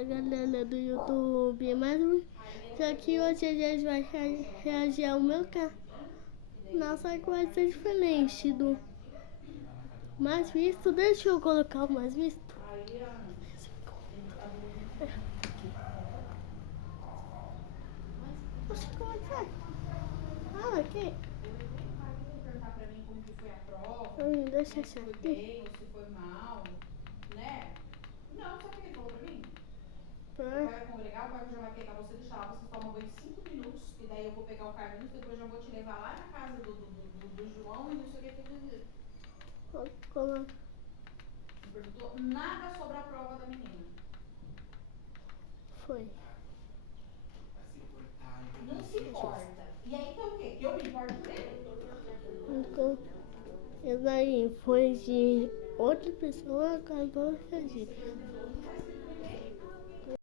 Fala galera do YouTube, só que hoje a gente vai reagir ao meu canal, só que vai ser diferente do mais visto. Deixa eu colocar o mais visto. Poxa, como é que é? Ah, aqui. Perguntar pra mim como que foi a prova, Deixa eu se foi aqui. bem ou se foi mal, né? Não, sabe o que ele falou pra mim? Vai congregar, o Carlos já vai pegar você, deixar lá, você toma banho 5 minutos, e daí eu vou pegar o Carlinhos, depois já vou te levar lá na casa do João e não sei o que. Como? Não perguntou nada sobre a prova da menina. Foi. Não se importa. E aí então o quê? Que eu me importo por ele? Então, e daí foi de outra pessoa, acabou de